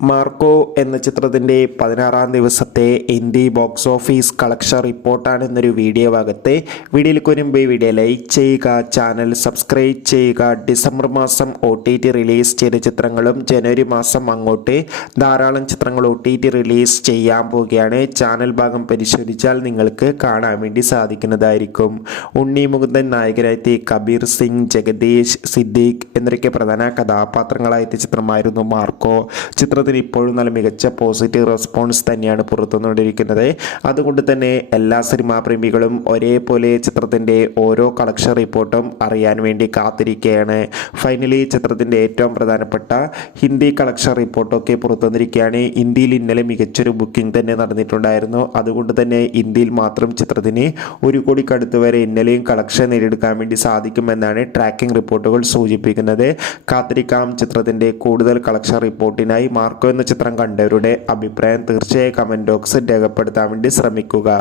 Marco എന്ന ചിത്രത്തിൻ്റെ 16-ാം ദിവസത്തെ ഹിന്ദി ബോക്സ് ഓഫീസ് കളക്ഷൻ റിപ്പോർട്ടാണ് എന്നൊരു വീഡിയോ ഭാഗത്ത്. വീഡിയോയിലേക്ക് വരുമ്പോൾ വീഡിയോ ലൈക്ക് ചെയ്യുക, ചാനൽ സബ്സ്ക്രൈബ് ചെയ്യുക. ഡിസംബർ മാസം OTT റിലീസ് ചെയ്ത ചിത്രങ്ങളും ജനുവരി മാസം അങ്ങോട്ട് ധാരാളം ചിത്രങ്ങൾ OTT റിലീസ് ചെയ്യാൻ പോവുകയാണ്. ചാനൽ ഭാഗം പരിശോധിച്ചാൽ നിങ്ങൾക്ക് കാണാൻ വേണ്ടി സാധിക്കുന്നതായിരിക്കും. ഉണ്ണി മുകുന്ദൻ നായകനായെത്തി കബീർ സിംഗ്, ജഗദീഷ്, സിദ്ദീഖ് എന്നൊക്കെ പ്രധാന കഥാപാത്രങ്ങളായെത്തിയ ചിത്രമായിരുന്നു മാർക്കോ. ചിത്രത്തിന് ഇപ്പോഴും നല്ല മികച്ച പോസിറ്റീവ് റെസ്പോൺസ് തന്നെയാണ് പുറത്തുവന്നുകൊണ്ടിരിക്കുന്നത്. അതുകൊണ്ട് തന്നെ എല്ലാ സിനിമാ പ്രേമികളും ഒരേപോലെ ചിത്രത്തിൻ്റെ ഓരോ കളക്ഷൻ റിപ്പോർട്ടും അറിയാൻ വേണ്ടി കാത്തിരിക്കുകയാണ്. ഫൈനലി ചിത്രത്തിൻ്റെ ഏറ്റവും പ്രധാനപ്പെട്ട ഹിന്ദി കളക്ഷൻ റിപ്പോർട്ടൊക്കെ പുറത്തുവന്നിരിക്കുകയാണ്. ഇന്ത്യയിൽ ഇന്നലെ മികച്ചൊരു ബുക്കിംഗ് തന്നെ നടന്നിട്ടുണ്ടായിരുന്നു. അതുകൊണ്ട് തന്നെ ഇന്ത്യയിൽ മാത്രം ചിത്രത്തിന് 1 കോടിക്കടുത്ത് വരെ ഇന്നലെയും കളക്ഷൻ നേടിയെടുക്കാൻ വേണ്ടി സാധിക്കുമെന്നാണ് ട്രാക്കിംഗ് റിപ്പോർട്ടുകൾ സൂചിപ്പിക്കുന്നത്. കാത്തിരിക്കാം ചിത്രത്തിൻ്റെ കൂടുതൽ കളക്ഷൻ റിപ്പോർട്ടിനായി. മാർക്കോ എന്ന ചിത്രം കണ്ടവരുടെ അഭിപ്രായം തീർച്ചയായും കമൻറ്റ് ബോക്സിൽ രേഖപ്പെടുത്താൻ വേണ്ടി ശ്രമിക്കുക.